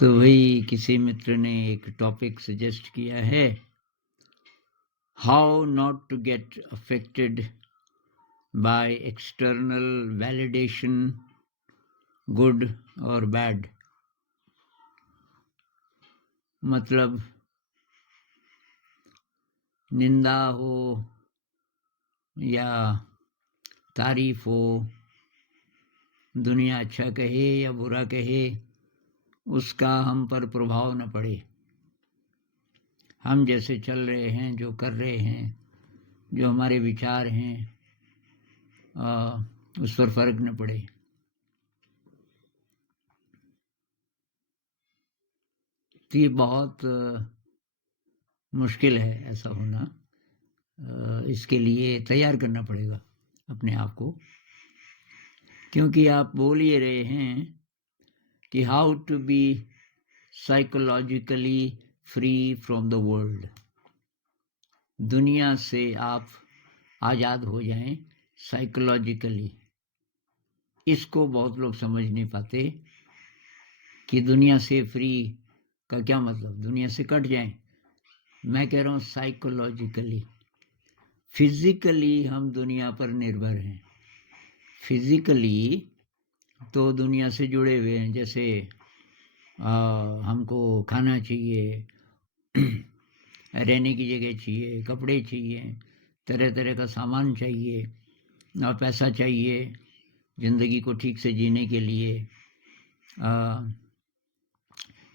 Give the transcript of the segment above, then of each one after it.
तो वही किसी मित्र ने एक टॉपिक सजेस्ट किया है, how not to get affected by external validation, good और बैड। मतलब निंदा हो या तारीफ हो, दुनिया अच्छा कहे या बुरा कहे, उसका हम पर प्रभाव न पड़े। हम जैसे चल रहे हैं, जो कर रहे हैं, जो हमारे विचार हैं, उस पर फर्क न पड़े। तो ये बहुत मुश्किल है ऐसा होना। इसके लिए तैयार करना पड़ेगा अपने आप को, क्योंकि आप बोल ही रहे हैं कि how to be psychologically free from the world. दुनिया से आप आज़ाद हो जाएं साइकोलॉजिकली। इसको बहुत लोग समझ नहीं पाते कि दुनिया से फ्री का क्या मतलब, दुनिया से कट जाएं। मैं कह रहा हूँ साइकोलॉजिकली। फिजिकली हम दुनिया पर निर्भर हैं, फिजिकली तो दुनिया से जुड़े हुए हैं। जैसे हमको खाना चाहिए, रहने की जगह चाहिए, कपड़े चाहिए, तरह तरह का सामान चाहिए, और पैसा चाहिए ज़िंदगी को ठीक से जीने के लिए।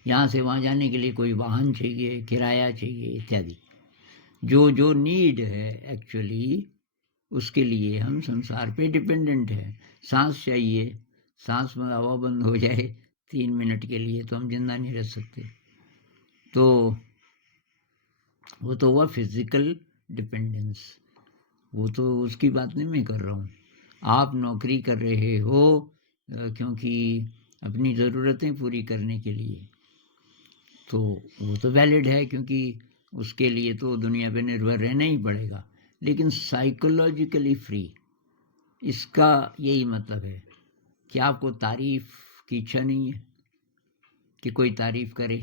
यहाँ से वहाँ जाने के लिए कोई वाहन चाहिए, किराया चाहिए इत्यादि। जो जो नीड है एक्चुअली, उसके लिए हम संसार पे डिपेंडेंट हैं। सांस चाहिए, सांस में हवा बंद हो जाए 3 मिनट के लिए तो हम जिंदा नहीं रह सकते। तो वो तो हुआ फिजिकल डिपेंडेंस, वो तो उसकी बात नहीं मैं कर रहा हूँ। आप नौकरी कर रहे हो क्योंकि अपनी ज़रूरतें पूरी करने के लिए, तो वो तो वैलिड है, क्योंकि उसके लिए तो दुनिया पे निर्भर रहना ही पड़ेगा। लेकिन साइकोलॉजिकली फ्री, इसका यही मतलब है कि आपको तारीफ की इच्छा नहीं है कि कोई तारीफ करे,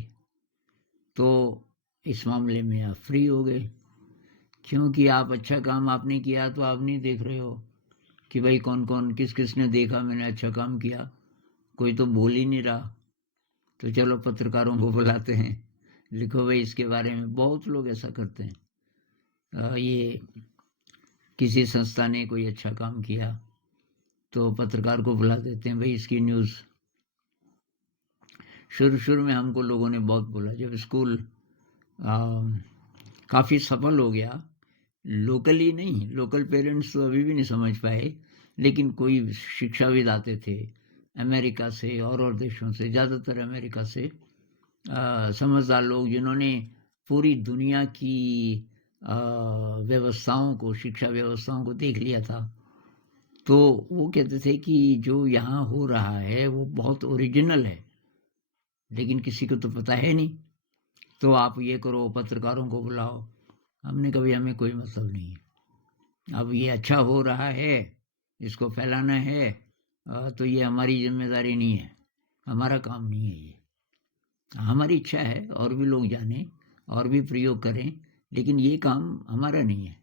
तो इस मामले में आप फ्री हो गए। क्योंकि आप अच्छा काम आपने किया तो आप नहीं देख रहे हो कि भाई कौन कौन किस किस ने देखा मैंने अच्छा काम किया, कोई तो बोल ही नहीं रहा। तो चलो पत्रकारों को बुलाते हैं, लिखो भाई इसके बारे में। बहुत लोग ऐसा करते हैं। ये किसी संस्था ने कोई अच्छा काम किया तो पत्रकार को बुला देते हैं, भाई इसकी न्यूज़। शुरू में हमको लोगों ने बहुत बोला, जब स्कूल काफ़ी सफल हो गया, लोकली नहीं, लोकल पेरेंट्स तो अभी भी नहीं समझ पाए, लेकिन कोई शिक्षाविद आते थे अमेरिका से और देशों से, ज़्यादातर अमेरिका से, समझदार लोग जिन्होंने पूरी दुनिया की व्यवस्थाओं को, शिक्षा व्यवस्थाओं को देख लिया था। तो वो कहते थे कि जो यहाँ हो रहा है वो बहुत ओरिजिनल है, लेकिन किसी को तो पता है नहीं। तो आप ये करो, पत्रकारों को बुलाओ। हमने कभी, हमें कोई मतलब नहीं है। अब ये अच्छा हो रहा है, इसको फैलाना है, तो ये हमारी जिम्मेदारी नहीं है, हमारा काम नहीं है ये। हमारी इच्छा है और भी लोग जाने और भी प्रयोग करें, लेकिन ये काम हमारा नहीं है।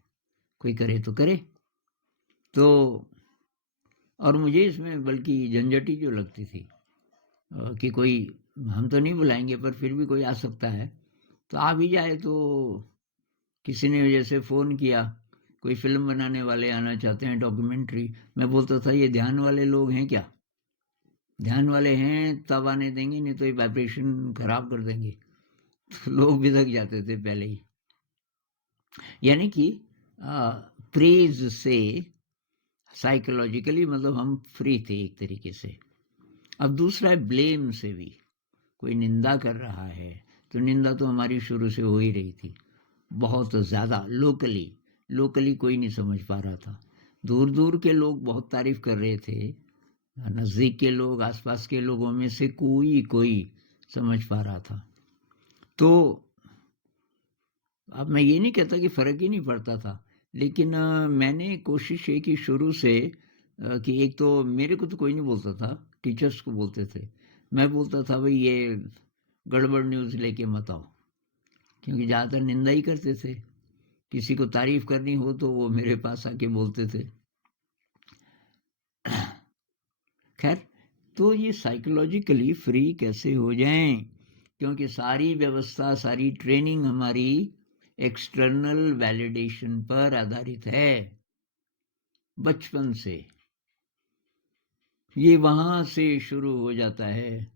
कोई करे तो करे। तो और मुझे इसमें बल्कि झंझटी जो लगती थी कि कोई, हम तो नहीं बुलाएंगे पर फिर भी कोई आ सकता है, तो आ भी जाए। तो किसी ने जैसे फ़ोन किया, कोई फिल्म बनाने वाले आना चाहते हैं, डॉक्यूमेंट्री। मैं बोलता था ये ध्यान वाले लोग हैं क्या? ध्यान वाले हैं तब आने देंगे, नहीं तो ये वाइब्रेशन खराब कर देंगे। तो लोग बिदक जाते थे पहले ही। यानी कि प्रेज से साइकोलॉजिकली मतलब हम फ्री थे एक तरीके से। अब दूसरा है ब्लेम से भी। कोई निंदा कर रहा है तो निंदा तो हमारी शुरू से हो ही रही थी, बहुत ज़्यादा। लोकली कोई नहीं समझ पा रहा था। दूर दूर के लोग बहुत तारीफ कर रहे थे, नज़दीक के लोग, आसपास के लोगों में से कोई समझ पा रहा था। तो अब मैं ये नहीं कहता कि फ़र्क ही नहीं पड़ता था, लेकिन मैंने कोशिश ये की शुरू से कि एक तो मेरे को तो कोई नहीं बोलता था, टीचर्स को बोलते थे। मैं बोलता था भाई ये गड़बड़ न्यूज़ लेके मत आओ, क्योंकि ज़्यादातर निंदा ही करते थे। किसी को तारीफ करनी हो तो वो मेरे पास आके बोलते थे। खैर, तो ये साइकोलॉजिकली फ्री कैसे हो जाएं? क्योंकि सारी व्यवस्था, सारी ट्रेनिंग हमारी एक्सटर्नल वैलिडेशन पर आधारित है बचपन से। ये वहां से शुरू हो जाता है।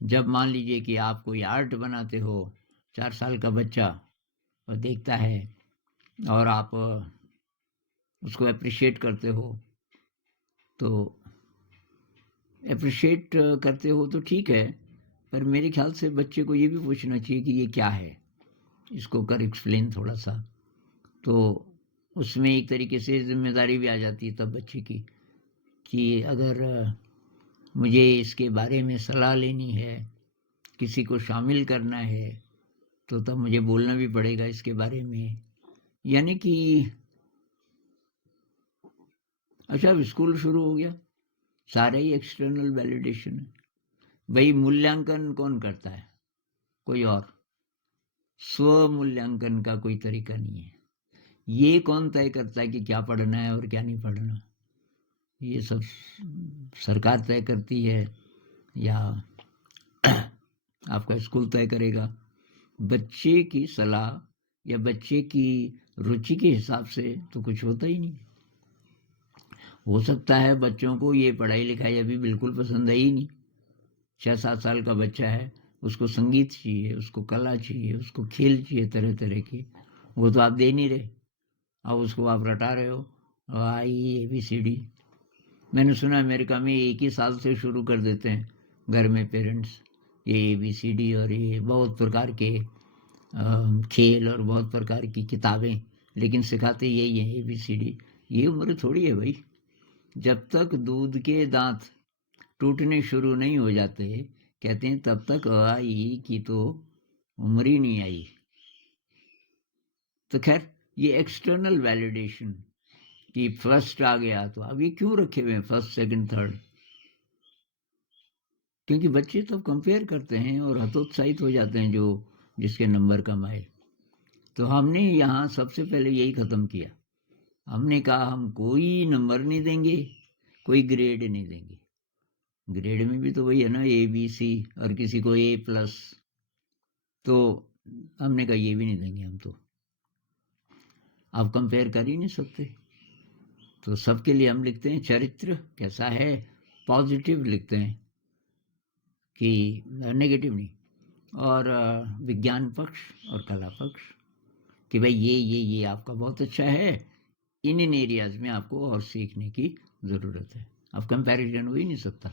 जब मान लीजिए कि आप कोई आर्ट बनाते हो, 4 साल का बच्चा वो देखता है और आप उसको अप्रिशिएट करते हो, तो अप्रिशिएट करते हो तो ठीक है, पर मेरे ख्याल से बच्चे को ये भी पूछना चाहिए कि ये क्या है, इसको कर एक्सप्लेन थोड़ा सा। तो उसमें एक तरीके से जिम्मेदारी भी आ जाती है तब बच्चे की, कि अगर मुझे इसके बारे में सलाह लेनी है, किसी को शामिल करना है, तो तब मुझे बोलना भी पड़ेगा इसके बारे में। यानी कि अच्छा, अब स्कूल शुरू हो गया, सारा ही एक्सटर्नल वैलिडेशन है। भाई मूल्यांकन कौन करता है? कोई और। स्व मूल्यांकन का कोई तरीका नहीं है। ये कौन तय करता है कि क्या पढ़ना है और क्या नहीं पढ़ना? ये सब सरकार तय करती है या आपका स्कूल तय करेगा? बच्चे की सलाह या बच्चे की रुचि के हिसाब से तो कुछ होता ही नहीं। हो सकता है बच्चों को ये पढ़ाई लिखाई अभी बिल्कुल पसंद है ही नहीं। 6-7 साल का बच्चा है, उसको संगीत चाहिए, उसको कला चाहिए, उसको खेल चाहिए तरह तरह के, वो तो आप दे नहीं रहे। अब उसको आप रटा रहे हो ABCD। मैंने सुना अमेरिका में 1 ही साल से शुरू कर देते हैं घर में पेरेंट्स ये ABCD, और ये बहुत प्रकार के खेल और बहुत प्रकार की किताबें, लेकिन सिखाते यही है ABCD। ये उम्र थोड़ी है भाई। जब तक दूध के दांत टूटने शुरू नहीं हो जाते, कहते हैं, तब तक की तो उम्र ही नहीं आई। तो खैर, ये एक्सटर्नल वैलिडेशन कि फर्स्ट आ गया, तो अब ये क्यों रखे हुए हैं फर्स्ट, सेकंड, थर्ड? क्योंकि बच्चे तो कंपेयर करते हैं और हतोत्साहित हो जाते हैं जो जिसके नंबर कम आए। तो हमने यहाँ सबसे पहले यही ख़त्म किया। हमने कहा हम कोई नंबर नहीं देंगे, कोई ग्रेड नहीं देंगे। ग्रेड में भी तो वही है ना, ABC, और किसी को A+। तो हमने कहा ये भी नहीं देंगे हम, तो आप कंपेयर कर ही नहीं सकते। तो सबके लिए हम लिखते हैं चरित्र कैसा है, पॉजिटिव लिखते हैं कि नेगेटिव नहीं। और विज्ञान पक्ष और कला पक्ष कि भाई ये आपका बहुत अच्छा है, इन एरियाज में आपको और सीखने की ज़रूरत है। अब कंपैरिजन हो ही नहीं सकता।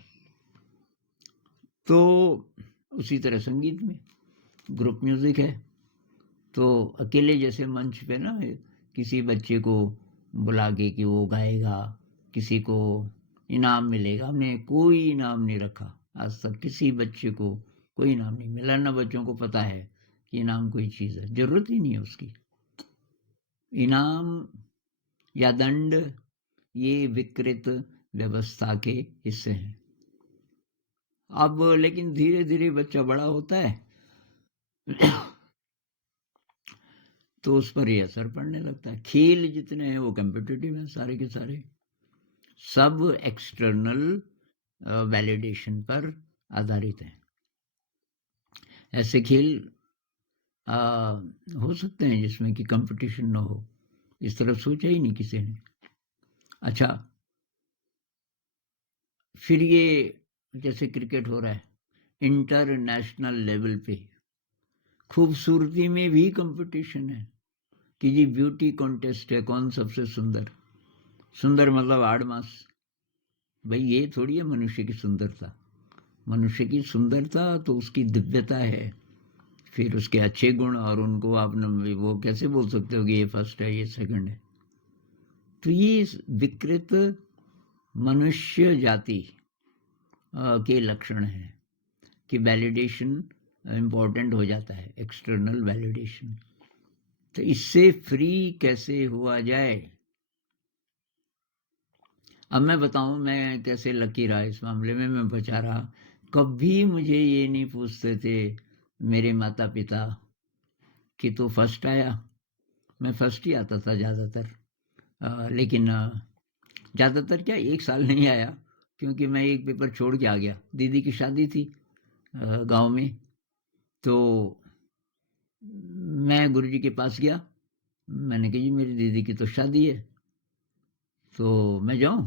तो उसी तरह संगीत में ग्रुप म्यूज़िक है, तो अकेले जैसे मंच पे ना किसी बच्चे को बुला के कि वो गाएगा, किसी को इनाम मिलेगा, हमने कोई इनाम नहीं रखा। आज तक किसी बच्चे को कोई इनाम नहीं मिला, ना बच्चों को पता है कि इनाम कोई चीज़ है, ज़रूरत ही नहीं है उसकी। इनाम या दंड ये विकृत व्यवस्था के हिस्से हैं। अब लेकिन धीरे धीरे बच्चा बड़ा होता है तो उस पर ये असर पड़ने लगता है। खेल जितने हैं वो कम्पिटिटिव हैं, सारे के सारे सब एक्सटर्नल वैलिडेशन पर आधारित हैं। ऐसे खेल हो सकते हैं जिसमें कि कंपटीशन ना हो, इस तरफ सोचा ही नहीं किसी ने। अच्छा, फिर ये जैसे क्रिकेट हो रहा है इंटरनेशनल लेवल पे, खूबसूरती में भी कंपटीशन है कि जी ब्यूटी कॉन्टेस्ट है, कौन सबसे सुंदर। सुंदर मतलब आड़मास। भाई ये थोड़ी है मनुष्य की सुंदरता। मनुष्य की सुंदरता तो उसकी दिव्यता है, फिर उसके अच्छे गुण, और उनको आप वो कैसे बोल सकते हो कि ये फर्स्ट है, ये सेकंड है? तो ये विकृत मनुष्य जाति के लक्षण है कि वैलिडेशन इम्पोर्टेंट हो जाता है, एक्सटर्नल वैलिडेशन। तो इससे फ्री कैसे हुआ जाए? अब मैं बताऊं मैं कैसे लकी रहा इस मामले में। मैं बचा रहा कभी मुझे ये नहीं पूछते थे मेरे माता पिता कि तू फर्स्ट आया। मैं फर्स्ट ही आता था ज़्यादातर। लेकिन ज़्यादातर क्या, एक साल नहीं आया, क्योंकि मैं एक पेपर छोड़ के आ गया। दीदी की शादी थी गांव में, तो मैं गुरुजी के पास गया। मैंने कहा जी मेरी दीदी की तो शादी है, तो मैं जाऊं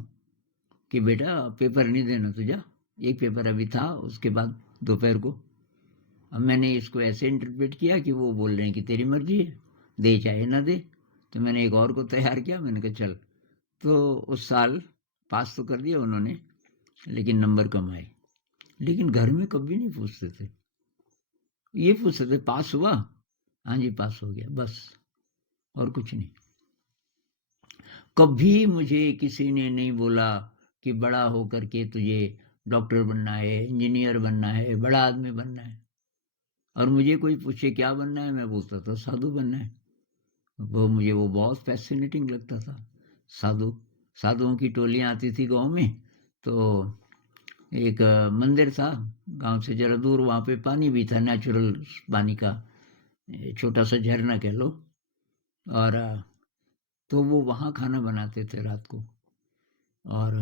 कि बेटा पेपर नहीं देना तो जा। एक पेपर अभी था, उसके बाद दोपहर को। अब मैंने इसको ऐसे इंटरप्रेट किया कि वो बोल रहे हैं कि तेरी मर्जी है, दे चाहे ना दे। तो मैंने एक और को तैयार किया, मैंने कहा चल। तो उस साल पास तो कर दिया उन्होंने, लेकिन नंबर कम आए। लेकिन घर में कभी नहीं पूछते थे, ये पूछते थे पास हुआ, हाँ जी पास हो गया, बस, और कुछ नहीं। कभी मुझे किसी ने नहीं बोला कि बड़ा होकर के तुझे डॉक्टर बनना है, इंजीनियर बनना है, बड़ा आदमी बनना है। और मुझे कोई पूछे क्या बनना है, मैं बोलता था साधु बनना है। मुझे वो बहुत फैसिनेटिंग लगता था। साधु, साधुओं की टोलियां आती थी गांव में। तो एक मंदिर था गांव से जरा दूर, वहाँ पे पानी भी था, नेचुरल पानी का छोटा सा झरना कह लो। और तो वो वहाँ खाना बनाते थे रात को, और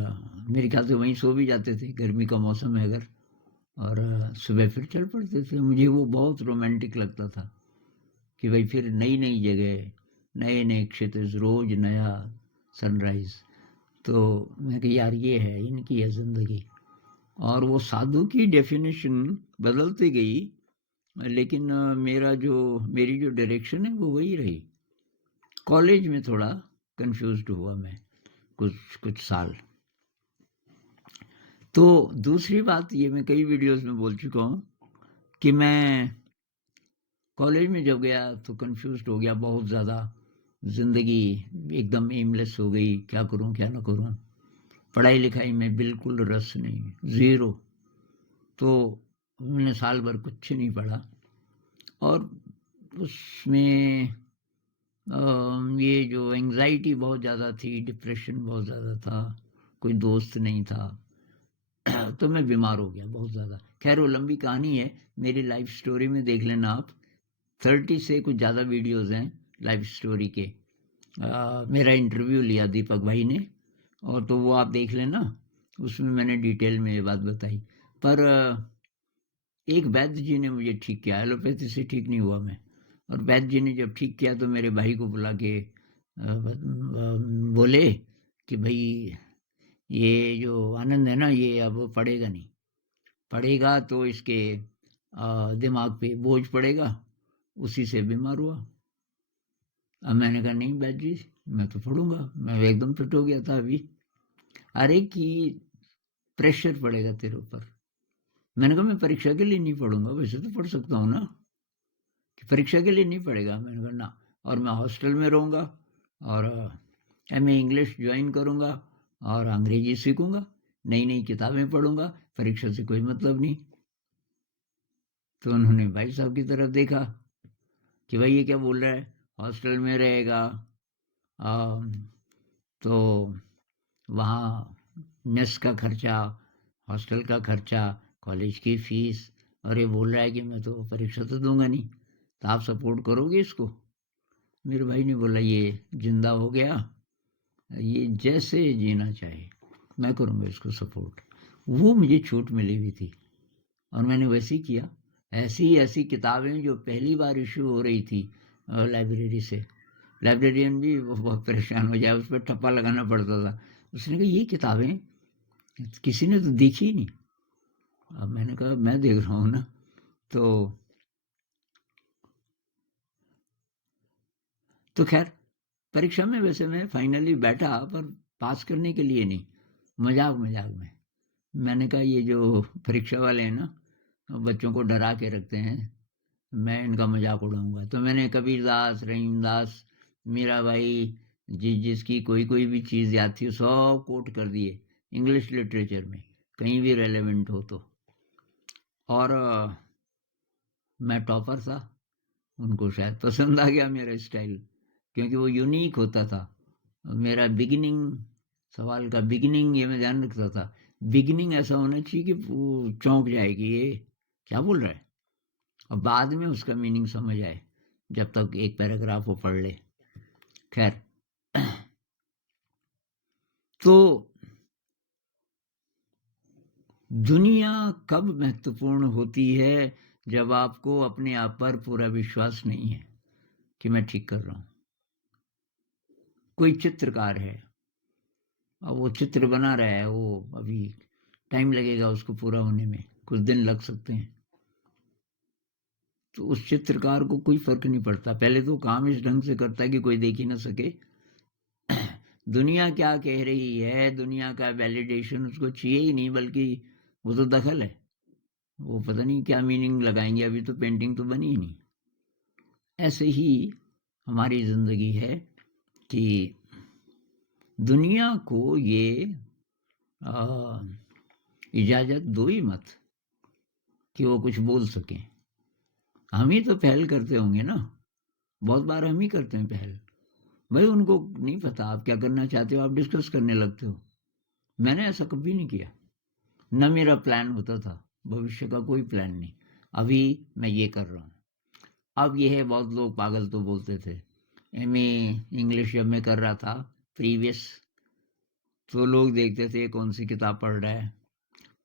मेरे ख्याल से वहीं सो भी जाते थे, गर्मी का मौसम है अगर। और सुबह फिर चल पड़ते थे। मुझे वो बहुत रोमांटिक लगता था कि भाई फिर नई नई जगह, नए नए क्षेत्र, रोज नया सनराइज। तो मैं कहा यार ये है, इनकी है ज़िंदगी। और वो साधु की डेफिनेशन बदलती गई, लेकिन मेरी जो डायरेक्शन है वो वही रही। कॉलेज में थोड़ा कंफ्यूज्ड हुआ मैं, कुछ कुछ साल। तो दूसरी बात ये मैं कई वीडियोस में बोल चुका हूँ कि मैं कॉलेज में जब गया तो कंफ्यूज्ड हो गया बहुत ज़्यादा। ज़िंदगी एकदम एमलेस हो गई, क्या करूँ क्या ना करूँ। पढ़ाई लिखाई में बिल्कुल रस नहीं, ज़ीरो। तो मैंने साल भर कुछ नहीं पढ़ा, और उसमें ये जो एंग्जाइटी बहुत ज़्यादा थी, डिप्रेशन बहुत ज़्यादा था, कोई दोस्त नहीं था। तो मैं बीमार हो गया बहुत ज़्यादा। खैर वो लंबी कहानी है, मेरी लाइफ स्टोरी में देख लेना आप। 30 से कुछ ज़्यादा वीडियोज़ हैं लाइफ स्टोरी के। मेरा इंटरव्यू लिया दीपक भाई ने, और तो वो आप देख लेना, उसमें मैंने डिटेल में ये बात बताई। पर एक वैद्य जी ने मुझे ठीक किया, एलोपैथी से ठीक नहीं हुआ मैं। और वैद्य जी ने जब ठीक किया तो मेरे भाई को बुला के बोले कि भाई ये जो आनंद है ना, ये अब पढ़ेगा नहीं, पढ़ेगा तो इसके दिमाग पे बोझ पड़ेगा। उसी से बीमार हुआ। अब मैंने कहा नहीं बैद जी, मैं तो पढ़ूंगा, मैं एकदम फिट हो गया था अभी। अरे कि प्रेशर पड़ेगा तेरे ऊपर। मैंने कहा मैं परीक्षा के लिए नहीं पढ़ूंगा, वैसे तो पढ़ सकता हूँ ना, कि परीक्षा के लिए नहीं पढ़ेगा। मैंने कहा ना, और मैं हॉस्टल में रहूँगा, और एमए इंग्लिश ज्वाइन करूँगा, और अंग्रेजी सीखूँगा, नई नई किताबें पढ़ूँगा, परीक्षा से कोई मतलब नहीं। तो उन्होंने भाई साहब की तरफ देखा कि भाई ये क्या बोल रहा है, हॉस्टल में रहेगा, तो वहाँ मेस का खर्चा, हॉस्टल का खर्चा, कॉलेज की फीस, और ये बोल रहा है कि मैं तो परीक्षा तो दूंगा नहीं, तो आप सपोर्ट करोगे इसको। मेरे भाई ने बोला ये जिंदा हो गया, ये जैसे जीना चाहे, मैं करूँगा इसको सपोर्ट। वो मुझे छूट मिली हुई थी, और मैंने वैसे ही किया। ऐसी ऐसी किताबें जो पहली बार इशू हो रही थी लाइब्रेरी से, लाइब्रेरियन भी वो बहुत परेशान हो जाए, उस पर ठप्पा लगाना पड़ता था। उसने कहा ये किताबें किसी ने तो देखी ही नहीं। अब मैंने कहा मैं देख रहा हूँ ना। तो खैर परीक्षा में वैसे मैं फाइनली बैठा, पर पास करने के लिए नहीं, मजाक मजाक में। मैंने कहा ये जो परीक्षा वाले हैं ना, बच्चों को डरा के रखते हैं, मैं इनका मजाक उड़ाऊंगा। तो मैंने कबीरदास, रहीमदास, मीराबाई, जिसकी कोई कोई भी चीज़ याद थी सब कोट कर दिए इंग्लिश लिटरेचर में, कहीं भी रेलेवेंट हो तो। और मैं टॉपर था, उनको शायद पसंद आ गया मेरा स्टाइल, क्योंकि वो यूनिक होता था। मेरा बिगिनिंग, सवाल का बिगिनिंग ये मैं ध्यान रखता था, बिगिनिंग ऐसा होना चाहिए कि वो चौंक जाएगी, ये क्या बोल रहा है, और बाद में उसका मीनिंग समझ आए, जब तक एक पैराग्राफ वो पढ़ ले। खैर, तो दुनिया कब महत्वपूर्ण होती है? जब आपको अपने आप पर पूरा विश्वास नहीं है कि मैं ठीक कर रहा हूं। कोई चित्रकार है, अब वो चित्र बना रहा है, वो अभी टाइम लगेगा उसको पूरा होने में, कुछ दिन लग सकते हैं। तो उस चित्रकार को कोई फर्क नहीं पड़ता, पहले तो काम इस ढंग से करता है कि कोई देख ही ना सके। दुनिया क्या कह रही है, दुनिया का वैलिडेशन उसको चाहिए ही नहीं, बल्कि वो तो दखल है, वो पता नहीं क्या मीनिंग लगाएंगे, अभी तो पेंटिंग तो बनी ही नहीं। ऐसे ही हमारी ज़िंदगी है कि दुनिया को ये इजाज़त दो ही मत कि वो कुछ बोल सकें। हम ही तो पहल करते होंगे ना, बहुत बार हम ही करते हैं पहल। भाई उनको नहीं पता आप क्या करना चाहते हो, आप डिस्कस करने लगते हो। मैंने ऐसा कभी नहीं किया, न मेरा प्लान होता था, भविष्य का कोई प्लान नहीं। अभी मैं ये कर रहा हूँ। अब ये है, बहुत लोग पागल तो बोलते थे। एमए इंग्लिश जब मैं कर रहा था प्रीवियस, तो लोग देखते थे कौन सी किताब पढ़ रहा है,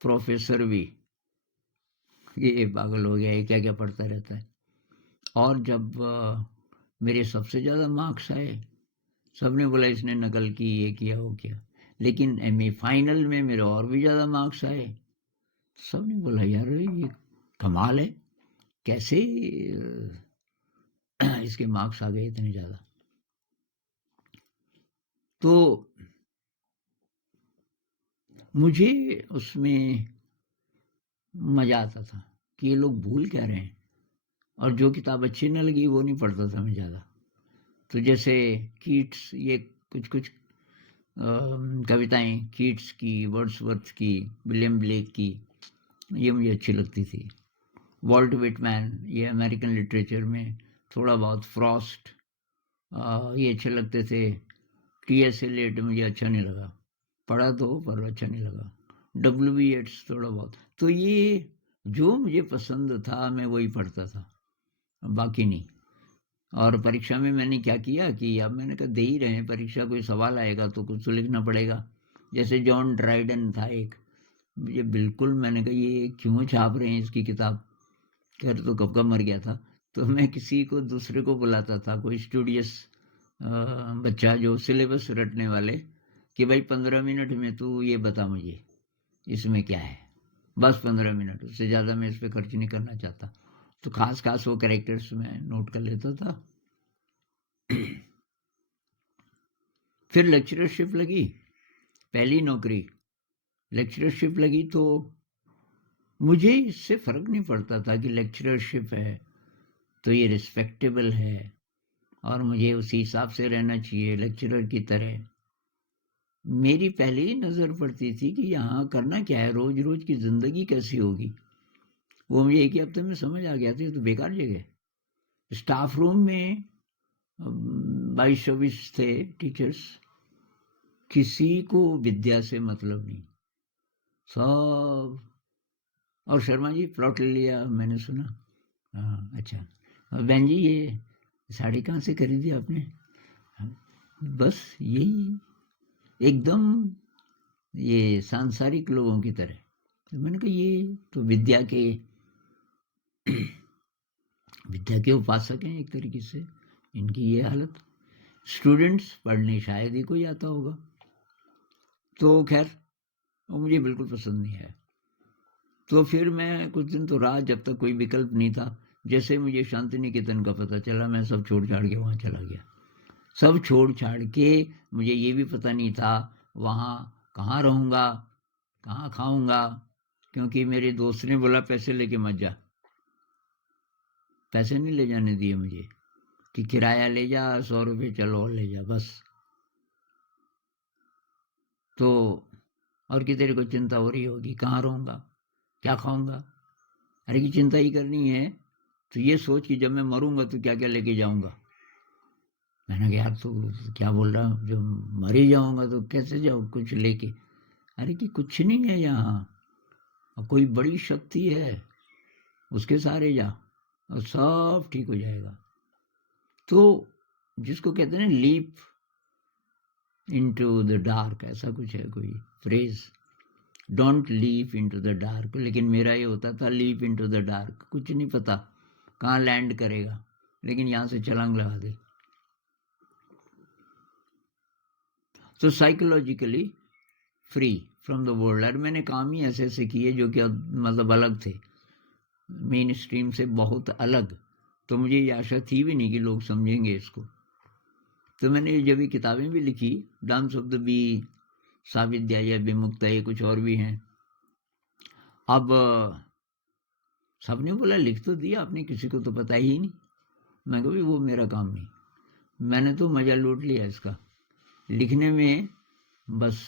प्रोफेसर भी ये पागल हो गया, ये क्या क्या पढ़ता रहता है। और जब मेरे सबसे ज़्यादा मार्क्स आए, सबने बोला इसने नकल की, ये किया वो किया। लेकिन एमए फाइनल में मेरे और भी ज़्यादा मार्क्स आए, सबने बोला यार ये कमाल है, कैसे इसके मार्क्स आ गए इतने ज़्यादा। तो मुझे उसमें मज़ा आता था कि ये लोग भूल क्या रहे हैं, और जो किताब अच्छी न लगी वो नहीं पढ़ता था मैं ज़्यादा। तो जैसे कीट्स, ये कुछ कुछ कविताएं कीट्स की, वर्ड्सवर्थ की, विलियम ब्लेक की, ये मुझे अच्छी लगती थी। वॉल्ट विटमैन, ये अमेरिकन लिटरेचर में थोड़ा बहुत, फ्रॉस्ट, ये अच्छे लगते थे। टी.एस. एलियट मुझे अच्छा नहीं लगा, पढ़ा तो पर अच्छा नहीं लगा। डब्ल्यू.बी. येट्स थोड़ा बहुत। तो ये जो मुझे पसंद था मैं वही पढ़ता था, बाकी नहीं। और परीक्षा में मैंने क्या किया कि अब मैंने कहा दे ही रहे हैं परीक्षा, कोई सवाल आएगा तो कुछ तो लिखना पड़ेगा। जैसे जॉन ड्राइडन था एक, मुझे बिल्कुल, मैंने कहा ये क्यों छाप रहे हैं इसकी किताब, खैर तो कब का मर गया था। तो मैं किसी को दूसरे को बुलाता था, कोई स्टूडियस बच्चा जो सिलेबस रटने वाले, कि भाई 15 मिनट में तू ये बता मुझे इसमें क्या है, बस 15 मिनट, उससे ज़्यादा मैं इस पर खर्च नहीं करना चाहता। तो खास खास वो कैरेक्टर्स मैं नोट कर लेता था। फिर लेक्चरशिप लगी, पहली नौकरी लेक्चरशिप लगी, तो मुझे इससे फ़र्क नहीं पड़ता था कि लेक्चरशिप है तो ये रिस्पेक्टेबल है और मुझे उसी हिसाब से रहना चाहिए लेक्चरर की तरह। मेरी पहले ही नज़र पड़ती थी कि यहाँ करना क्या है, रोज़ रोज़ की ज़िंदगी कैसी होगी। वो मुझे एक ही हफ्ते में समझ आ गया था, तो बेकार जगह। स्टाफ रूम में 22-24 थे टीचर्स, किसी को विद्या से मतलब नहीं, सब। और शर्मा जी प्लॉट ले लिया मैंने सुना, हाँ अच्छा। और बहन जी ये साड़ी कहाँ से खरीदी आपने? हाँ, बस यही, एकदम ये सांसारिक लोगों की तरह। तो मैंने कहा ये तो विद्या के उपासक हैं एक तरीके से, इनकी ये हालत। स्टूडेंट्स पढ़ने शायद ही कोई आता होगा। तो खैर वो मुझे बिल्कुल पसंद नहीं है। तो फिर मैं कुछ दिन तो रहा, जब तक कोई विकल्प नहीं था। जैसे मुझे शांति निकेतन का पता चला, मैं सब छोड़ छाड़ के वहाँ चला गया। सब छोड़ छाड़ के, मुझे ये भी पता नहीं था वहाँ कहाँ रहूँगा, कहाँ खाऊँगा, क्योंकि मेरे दोस्त ने बोला पैसे लेके मत जा। पैसे नहीं ले जाने दिए मुझे, कि किराया ले जा, 100 रुपये चलो और ले जा बस। तो और कि तेरे को चिंता हो रही होगी कहाँ रहूँगा, क्या खाऊँगा। अरे की चिंता ही करनी है तो ये सोच कि जब मैं मरूंगा तो क्या क्या लेके जाऊंगा। मैंने कहा यार तू क्या बोल रहा, जो मर ही जाऊंगा तो कैसे जाऊँ कुछ लेके। अरे कि कुछ नहीं है यहाँ, और कोई बड़ी शक्ति है, उसके सहारे जा और सब ठीक हो जाएगा। तो जिसको कहते हैं लीप इनटू द डार्क, ऐसा कुछ है कोई phrase, don't leap into the dark. लेकिन मेरा ये होता था लीप इनटू द डार्क, कुछ नहीं पता कहाँ लैंड करेगा, लेकिन यहाँ से छलांग लगा दे। तो psychologically free from the world. और मैंने काम ही ऐसे ऐसे किए जो कि मतलब अलग थे, मेन स्ट्रीम से बहुत अलग। तो मुझे ये आशा थी भी नहीं कि लोग समझेंगे इसको। तो मैंने जब ये किताबें भी लिखी, डांस ऑफ द बी, साविद्या या विमुक्ता, ये कुछ और भी हैं। अब सबने बोला लिख तो दिया आपने, किसी को तो पता ही नहीं। मैं कहा भी वो मेरा काम नहीं, मैंने तो मज़ा लूट लिया इसका लिखने में। बस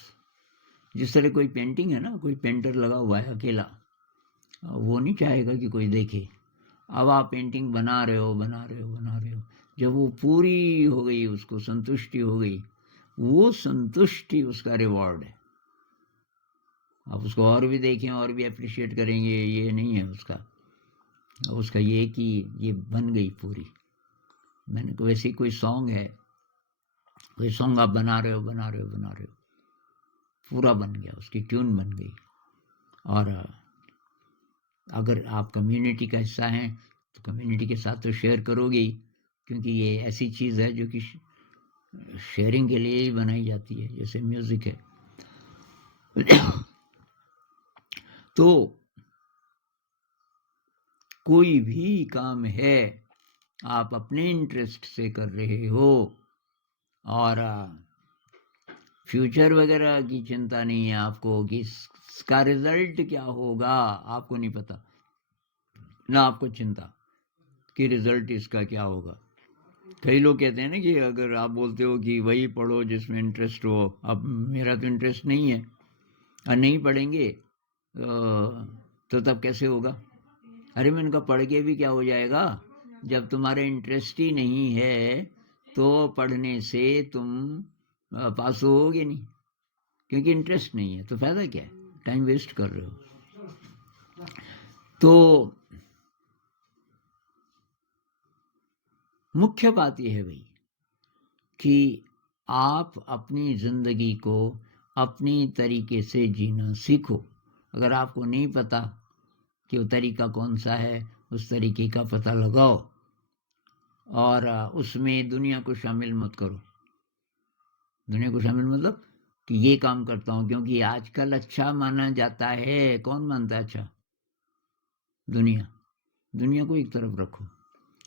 जिस तरह कोई पेंटिंग है ना, कोई पेंटर लगा हुआ है अकेला, वो नहीं चाहेगा कि कोई देखे। अब आप पेंटिंग बना रहे हो, जब वो पूरी हो गई, उसको संतुष्टि हो गई, वो संतुष्टि उसका रिवॉर्ड है। आप उसको और भी देखें और भी अप्रिशिएट करेंगे, ये नहीं है उसका। उसका ये कि ये बन गई पूरी। मैंने को वैसे कोई सॉन्ग है, कोई सॉन्ग आप बना रहे हो, पूरा बन गया, उसकी ट्यून बन गई। और अगर आप कम्युनिटी का हिस्सा हैं तो कम्युनिटी के साथ तो शेयर करोगे ही, क्योंकि ये ऐसी चीज़ है जो कि शेयरिंग के लिए ही बनाई जाती है, जैसे म्यूज़िक है। तो कोई भी काम है आप अपने इंटरेस्ट से कर रहे हो, और फ्यूचर वगैरह की चिंता नहीं है आपको कि इसका रिजल्ट क्या होगा, आपको नहीं पता, ना आपको चिंता कि रिजल्ट इसका क्या होगा। कई लोग कहते हैं ना कि अगर आप बोलते हो कि वही पढ़ो जिसमें इंटरेस्ट हो, अब मेरा तो इंटरेस्ट नहीं है और नहीं पढ़ेंगे तो तब कैसे होगा। अरे मैंने कहा पढ़ के भी क्या हो जाएगा, जब तुम्हारा इंटरेस्ट ही नहीं है तो पढ़ने से तुम पास होगे नहीं, क्योंकि इंटरेस्ट नहीं है तो फायदा क्या है, टाइम वेस्ट कर रहे हो। तो मुख्य बात यह है भाई कि आप अपनी जिंदगी को अपनी तरीके से जीना सीखो। अगर आपको नहीं पता कि वो तरीका कौन सा है, उस तरीके का पता लगाओ, और उसमें दुनिया को शामिल मत करो। दुनिया को शामिल मतलब कि ये काम करता हूँ क्योंकि आजकल अच्छा माना जाता है। कौन मानता है अच्छा? दुनिया। दुनिया को एक तरफ रखो,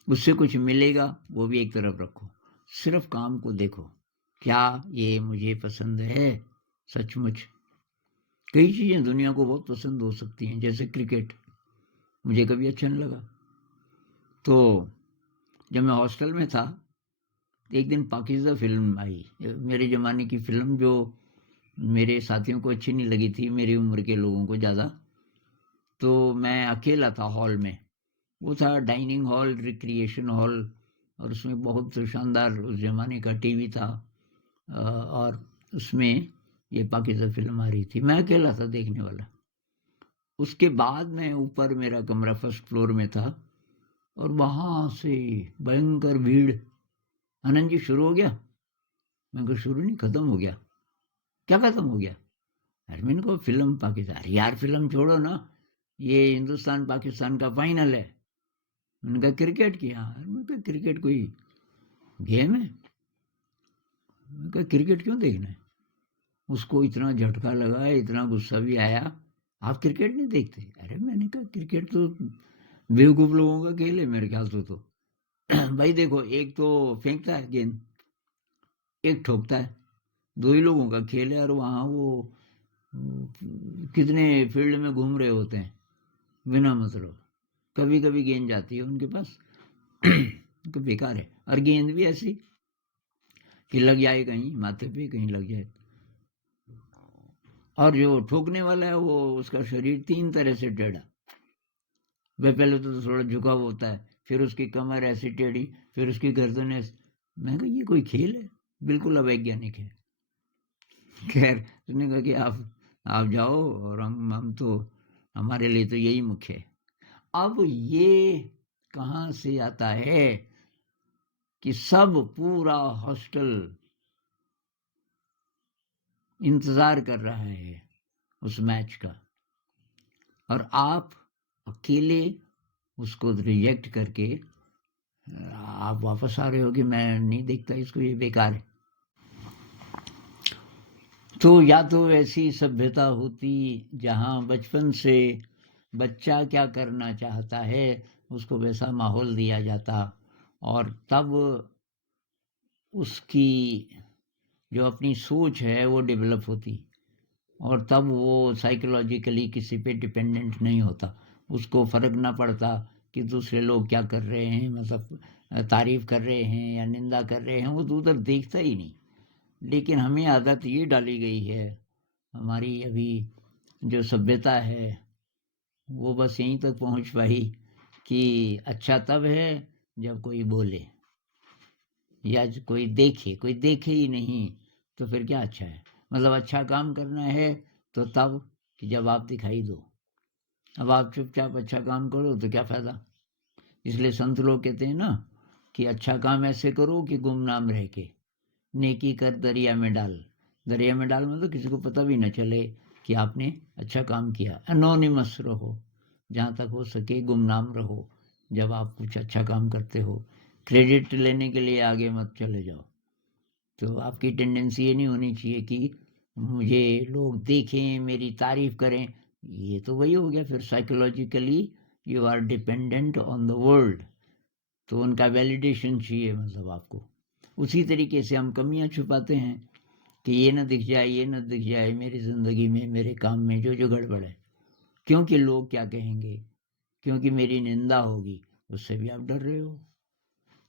उससे कुछ मिलेगा वो भी एक तरफ रखो, सिर्फ काम को देखो, क्या ये मुझे पसंद है सचमुच। कई चीज़ें दुनिया को बहुत पसंद हो सकती हैं, जैसे क्रिकेट मुझे कभी अच्छा नहीं लगा। तो जब मैं हॉस्टल में था, एक दिन पाकीज़ा फिल्म आई, मेरे ज़माने की फिल्म, जो मेरे साथियों को अच्छी नहीं लगी थी, मेरी उम्र के लोगों को ज़्यादा। तो मैं अकेला था हॉल में, वो था डाइनिंग हॉल, रिक्रिएशन हॉल, और उसमें बहुत शानदार उस ज़माने का टीवी था, और उसमें ये पाकीज़ा फिल्म आ रही थी। मैं अकेला था देखने वाला। उसके बाद मैं ऊपर, मेरा कमरा फर्स्ट फ्लोर में था, और वहाँ से भयंकर भीड़। आनंद जी शुरू हो गया? मैं कहा शुरू नहीं, ख़त्म हो गया। क्या ख़त्म हो गया? अरे मैंने कहा फिल्म पाकिस्तान। अरे यार फिल्म छोड़ो ना, ये हिंदुस्तान पाकिस्तान का फाइनल है। मैंने कहा क्रिकेट की? हाँ। मैंने कहा क्रिकेट कोई गेम है? मैंने कहा क्रिकेट क्यों देखना है? उसको इतना झटका लगा, इतना गुस्सा भी आया, आप क्रिकेट नहीं देखते? अरे मैंने कहा क्रिकेट तो बेवकूफ़ लोगों का खेल है मेरे ख्याल से। तो भाई देखो, एक तो फेंकता है गेंद, एक ठोकता है, दो ही लोगों का खेल है। और वहाँ वो कितने फील्ड में घूम रहे होते हैं बिना मतलब, कभी कभी गेंद जाती है उनके पास तो बेकार है। और गेंद भी ऐसी कि लग जाए कहीं माथे पे, कहीं लग जाए। और जो ठोकने वाला है वो, उसका शरीर तीन तरह से टेढ़ा। वह पहले तो थोड़ा झुका होता है, फिर उसकी कमर ऐसी टेढ़ी, फिर उसकी गर्दन ऐसी। मैं कहा ये कोई खेल है? बिल्कुल अवैज्ञानिक है। खैर उसने कहा कि आप जाओ और हम तो हमारे लिए तो यही मुख्य है। अब ये कहाँ से आता है कि सब पूरा हॉस्टल इंतज़ार कर रहा है उस मैच का, और आप अकेले उसको रिजेक्ट करके आप वापस आ रहे हो कि मैं नहीं देखता इसको, ये बेकार है। तो या तो ऐसी सभ्यता होती जहाँ बचपन से बच्चा क्या करना चाहता है उसको वैसा माहौल दिया जाता, और तब उसकी जो अपनी सोच है वो डेवलप होती, और तब वो साइकोलॉजिकली किसी पे डिपेंडेंट नहीं होता, उसको फ़र्क ना पड़ता कि दूसरे लोग क्या कर रहे हैं, मतलब तारीफ़ कर रहे हैं या निंदा कर रहे हैं, वो तो उधर देखता ही नहीं। लेकिन हमें आदत ये डाली गई है, हमारी अभी जो सभ्यता है वो बस यहीं तक पहुंच पाई कि अच्छा तब है जब कोई बोले या कोई देखे ही नहीं तो फिर क्या अच्छा है। मतलब अच्छा काम करना है तो तब कि जब आप दिखाई दो। अब आप चुपचाप अच्छा काम करो तो क्या फ़ायदा। इसलिए संत लोग कहते हैं ना कि अच्छा काम ऐसे करो कि गुमनाम रह के, नेकी कर दरिया में डाल। दरिया में डाल मतलब किसी को पता भी न चले कि आपने अच्छा काम किया। एनोनिमस रहो, जहाँ तक हो सके गुमनाम रहो जब आप कुछ अच्छा काम करते हो। क्रेडिट लेने के लिए आगे मत चले जाओ। तो आपकी टेंडेंसी ये नहीं होनी चाहिए कि मुझे लोग देखें, मेरी तारीफ करें। ये तो वही हो गया फिर, psychologically you are dependent on the world. तो उनका वैलिडेशन चाहिए, मतलब आपको। उसी तरीके से हम कमियां छुपाते हैं कि ये ना दिख जाए, ये ना दिख जाए मेरी ज़िंदगी में, मेरे काम में जो जो गड़बड़ है, क्योंकि लोग क्या कहेंगे, क्योंकि मेरी निंदा होगी, उससे भी आप डर रहे हो।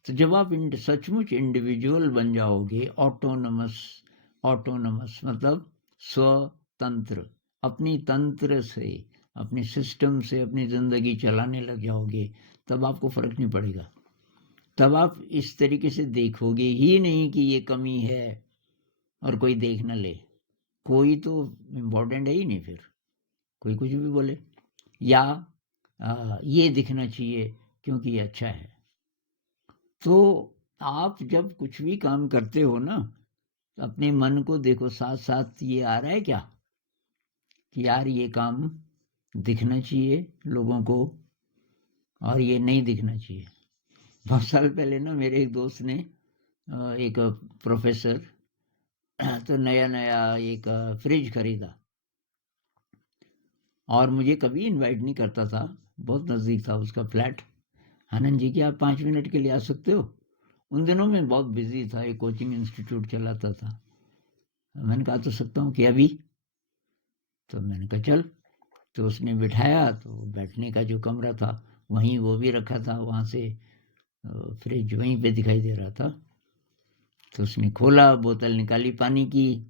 तो जब आप सचमुच इंडिविजुअल बन जाओगे, ऑटोनमस, ऑटोनमस मतलब स्वतंत्र, अपनी तंत्र से, अपने सिस्टम से अपनी ज़िंदगी चलाने लग जाओगे, तब आपको फ़र्क नहीं पड़ेगा। तब आप इस तरीके से देखोगे ही नहीं कि ये कमी है और कोई देख न ले। कोई तो इम्पोर्टेंट है ही नहीं फिर, कोई कुछ भी बोले, या ये दिखना चाहिए क्योंकि ये अच्छा है। तो आप जब कुछ भी काम करते हो ना, तो अपने मन को देखो, साथ साथ ये आ रहा है क्या कि यार ये काम दिखना चाहिए लोगों को और ये नहीं दिखना चाहिए। बहुत साल पहले ना मेरे एक दोस्त ने एक प्रोफेसर तो नया नया एक फ्रिज खरीदा, और मुझे कभी इनवाइट नहीं करता था। बहुत नज़दीक था उसका फ्लैट। आनंद जी, क्या आप 5 मिनट के लिए आ सकते हो? उन दिनों में बहुत बिजी था, एक कोचिंग इंस्टीट्यूट चलाता था। मैंने कहा तो सकता हूँ कि अभी। तो मैंने कहा चल। तो उसने बिठाया, तो बैठने का जो कमरा था वहीं वो भी रखा था, वहाँ से फ्रिज वहीं पे दिखाई दे रहा था। तो उसने खोला, बोतल निकाली पानी की,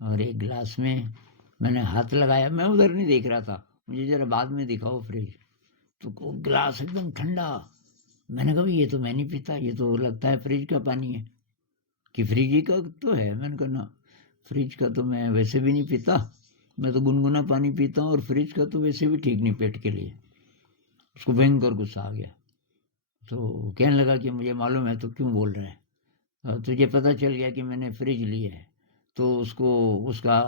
और एक गिलास में मैंने हाथ लगाया। मैं उधर नहीं देख रहा था, मुझे ज़रा बाद में दिखाओ फ्रिज। तो गिलास एकदम ठंडा। मैंने कहा ये तो मैं नहीं पीता, ये तो लगता है फ्रिज का पानी है। कि फ्रिज ही का तो है। मैंने कहा ना, फ्रिज का तो मैं वैसे भी नहीं पीता, मैं तो गुनगुना पानी पीता हूँ, और फ्रिज का तो वैसे भी ठीक नहीं पेट के लिए। उसको भयंकर गुस्सा आ गया। तो कहने लगा कि मुझे मालूम है तो क्यों बोल रहा है, तुझे पता चल गया कि मैंने फ्रिज लिया है तो उसको उसका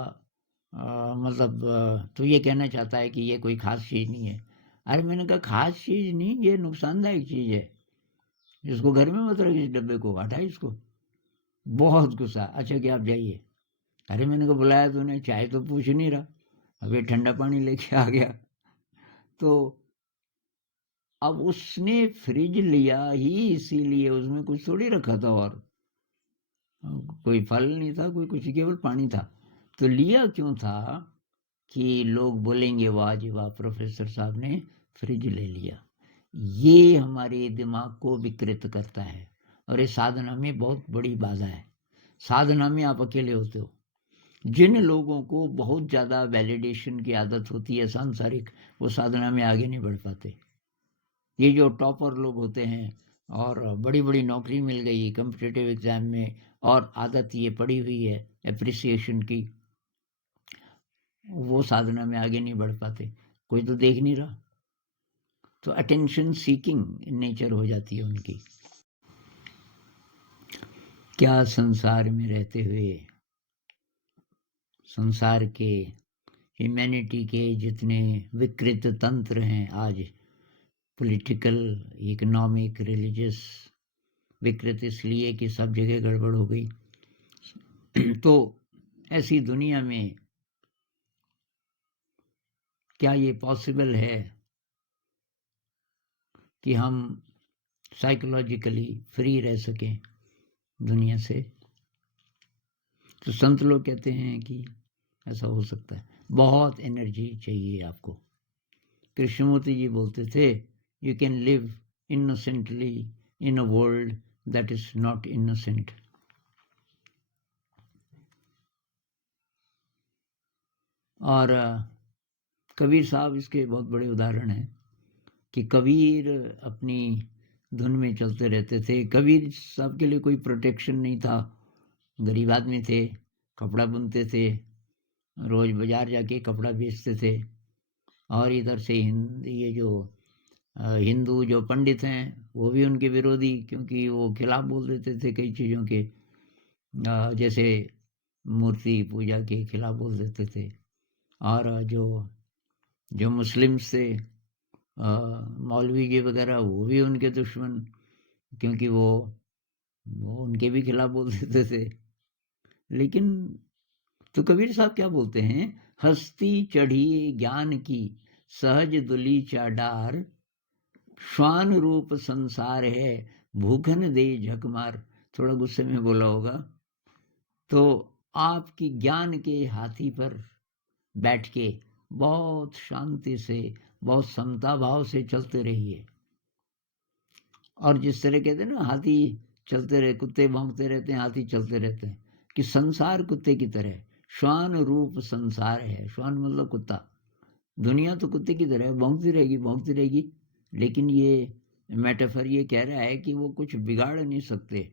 मतलब तो ये कहना चाहता है कि ये कोई ख़ास चीज़ नहीं है। अरे मैंने कहा ख़ास चीज़ नहीं, ये नुकसानदायक चीज़ है, इसको घर में मत रखिए, इस डब्बे को हटा इसको। बहुत गुस्सा। अच्छा कि आप जाइए। अरे मैंने कहा बुलाया तूने, चाय तो पूछ नहीं रहा, अभी ठंडा पानी लेके आ गया। तो अब उसने फ्रिज लिया ही इसीलिए, उसमें कुछ थोड़ी रखा था, और कोई फल नहीं था, कोई कुछ, केवल पानी था। तो लिया क्यों था कि लोग बोलेंगे वाह जी वाह, प्रोफेसर साहब ने फ्रिज ले लिया। ये हमारे दिमाग को विकृत करता है, और ये साधना में बहुत बड़ी बाधा है। साधना में आप अकेले होते हो। जिन लोगों को बहुत ज़्यादा वैलिडेशन की आदत होती है सांसारिक, वो साधना में आगे नहीं बढ़ पाते। ये जो टॉपर लोग होते हैं और बड़ी बड़ी नौकरी मिल गई कम्पिटिटिव एग्ज़ाम में, और आदत ये पड़ी हुई है एप्रिसिएशन की, वो साधना में आगे नहीं बढ़ पाते, कोई तो देख नहीं रहा, तो अटेंशन सीकिंग नेचर हो जाती है उनकी। क्या संसार में रहते हुए संसार के ह्यूमैनिटी के जितने विकृत तंत्र हैं आज, पॉलिटिकल, इकोनॉमिक, रिलीजियस, विकृत इसलिए कि सब जगह गड़बड़ हो गई। तो ऐसी दुनिया में क्या ये पॉसिबल है कि हम साइकोलॉजिकली फ्री रह सकें दुनिया से? तो संत लोग कहते हैं कि ऐसा हो सकता है, बहुत एनर्जी चाहिए आपको। कृष्णमूर्ति जी बोलते थे, you can live innocently in a world that is not innocent. और कबीर साहब इसके बहुत बड़े उदाहरण हैं कि कबीर अपनी धुन में चलते रहते थे। कबीर साहब के लिए कोई प्रोटेक्शन नहीं था, गरीब आदमी थे, कपड़ा बुनते थे, रोज बाजार जाके कपड़ा बेचते थे। और इधर से ये जो हिंदू जो पंडित हैं वो भी उनके विरोधी, क्योंकि वो खिलाफ बोल देते थे कई चीज़ों के, जैसे मूर्ति पूजा के खिलाफ बोल देते थे। और जो जो मुस्लिम से मौलवी जी वगैरह वो भी उनके दुश्मन, क्योंकि वो उनके भी खिलाफ बोल देते थे। लेकिन तो कबीर साहब क्या बोलते हैं, हस्ती चढ़ी ज्ञान की सहज दुली चाडार, श्वान रूप संसार है भूखन दे झकमार। थोड़ा गुस्से में बोला होगा। तो आपकी ज्ञान के हाथी पर बैठ के बहुत शांति से, बहुत समता भाव से चलते रहिए। और जिस तरह कहते हैं ना, हाथी चलते रहे, कुत्ते भौंकते रहते हैं, हाथी चलते रहते हैं, कि संसार कुत्ते की तरह, श्वान रूप संसार है। श्वान मतलब कुत्ता। दुनिया तो कुत्ते की तरह भौंकती रहेगी, भौंकती रहेगी, लेकिन ये मेटाफर ये कह रहा है कि वो कुछ बिगाड़ नहीं सकते।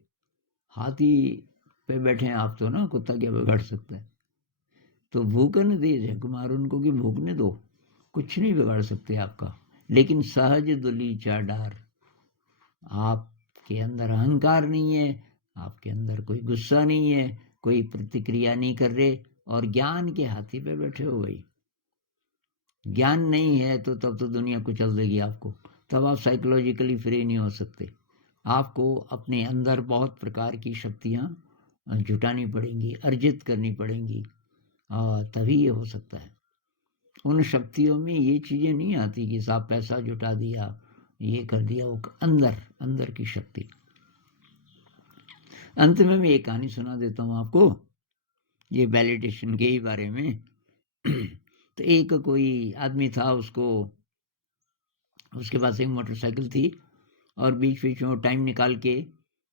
हाथी पे बैठे हैं आप तो ना, कुत्ता क्या बिगाड़ सकता है? तो भूखन दे झकमार, उनको कि भूखने दो, कुछ नहीं बिगाड़ सकते आपका। लेकिन सहज दुली चाडार, आपके अंदर अहंकार नहीं है, आपके अंदर कोई गुस्सा नहीं है, कोई प्रतिक्रिया नहीं कर रहे, और ज्ञान के हाथी पे बैठे हो गई। ज्ञान नहीं है तो तब तो दुनिया कुचल देगी आपको, तब आप साइकोलॉजिकली फ्री नहीं हो सकते। आपको अपने अंदर बहुत प्रकार की शक्तियाँ जुटानी पड़ेंगी, अर्जित करनी पड़ेंगी, तभी ये हो सकता है। उन शक्तियों में ये चीज़ें नहीं आती कि साहब पैसा जुटा दिया, ये कर दिया, वो अंदर अंदर की शक्ति। अंत में मैं एक कहानी सुना देता हूँ आपको, ये वैलिडेशन के ही बारे में। तो एक कोई आदमी था, उसके पास एक मोटरसाइकिल थी, और बीच बीच में टाइम निकाल के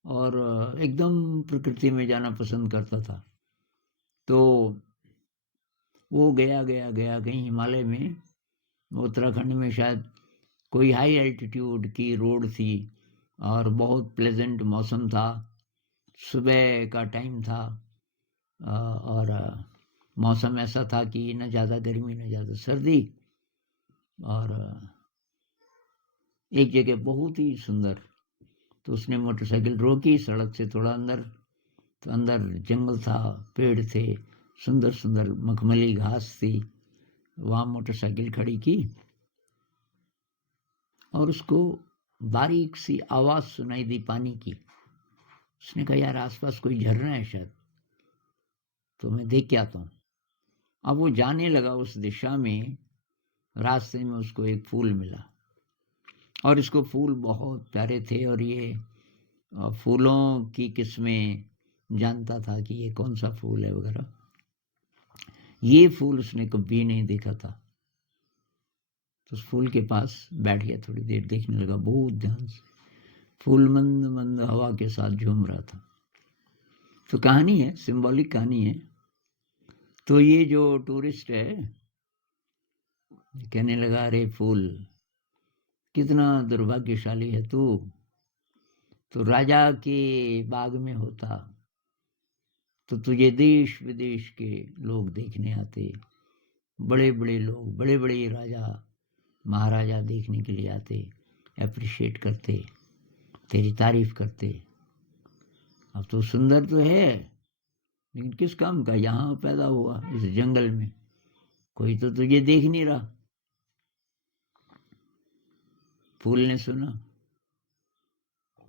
और एकदम प्रकृति में जाना पसंद करता था। तो वो गया कहीं हिमालय में, उत्तराखंड में शायद, कोई हाई एल्टीट्यूड की रोड थी, और बहुत प्लेजेंट मौसम था, सुबह का टाइम था, और मौसम ऐसा था कि न ज़्यादा गर्मी न ज़्यादा सर्दी। और एक जगह बहुत ही सुंदर, तो उसने मोटरसाइकिल रोकी सड़क से थोड़ा अंदर, तो अंदर जंगल था, पेड़ थे, सुंदर सुंदर मखमली घास थी। वहाँ मोटरसाइकिल खड़ी की, और उसको बारीक सी आवाज़ सुनाई दी पानी की। उसने कहा, यार आसपास कोई झरना है शायद, तो मैं देख के आता हूँ। अब वो जाने लगा उस दिशा में, रास्ते में उसको एक फूल मिला, और इसको फूल बहुत प्यारे थे, और ये फूलों की किस्में जानता था कि ये कौन सा फूल है वगैरह। ये फूल उसने कभी नहीं देखा था। तो उस फूल के पास बैठ गया, थोड़ी देर देखने लगा बहुत ध्यान से। फूल मंद मंद हवा के साथ झूम रहा था। तो कहानी है, सिंबॉलिक कहानी है। तो ये जो टूरिस्ट है कहने लगा, अरे फूल, कितना दुर्भाग्यशाली है तू, तो राजा के बाग में होता तो तुझे देश विदेश के लोग देखने आते, बड़े बड़े लोग, बड़े बड़े राजा महाराजा देखने के लिए आते, अप्रिशिएट करते, तेरी तारीफ करते। अब तो सुंदर तो है, लेकिन किस काम का, यहाँ पैदा हुआ इस जंगल में, कोई तो तुझे देख नहीं रहा। फूल ने सुना,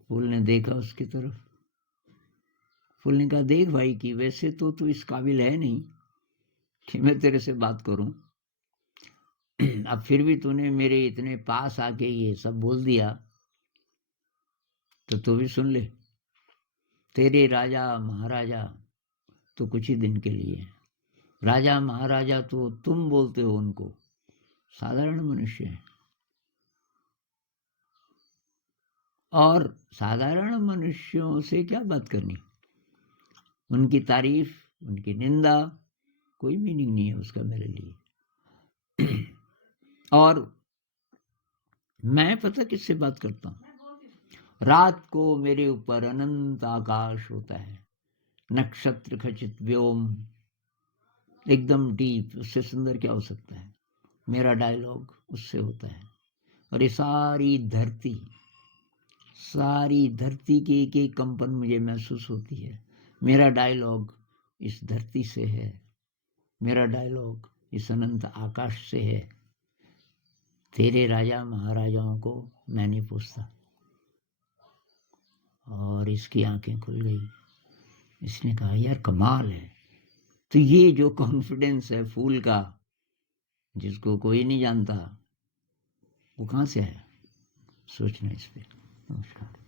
फूल ने देखा उसकी तरफ। फूल ने कहा, देख भाई कि वैसे तो तू इस काबिल है नहीं कि मैं तेरे से बात करूं, अब फिर भी तूने मेरे इतने पास आके ये सब बोल दिया, तो तू भी सुन ले। तेरे राजा महाराजा तो कुछ ही दिन के लिए हैं। राजा महाराजा तो तुम बोलते हो उनको, साधारण मनुष्य हैं। और साधारण मनुष्यों से क्या बात करनी, उनकी तारीफ, उनकी निंदा, कोई मीनिंग नहीं है उसका मेरे लिए। और मैं पता किससे बात करता हूँ, रात को मेरे ऊपर अनंत आकाश होता है, नक्षत्र खचित व्योम, एकदम डीप, उससे सुंदर क्या हो सकता है। मेरा डायलॉग उससे होता है। और ये सारी धरती की एक एक कंपन मुझे महसूस होती है। मेरा डायलॉग इस धरती से है, मेरा डायलॉग इस अनंत आकाश से है। तेरे राजा महाराजाओं को मैं नहीं पूछता। और इसकी आंखें खुल गई। इसने कहा, यार कमाल है। तो ये जो कॉन्फिडेंस है फूल का, जिसको कोई नहीं जानता, वो कहाँ से आया? सोचना इस पे। नमस्कार।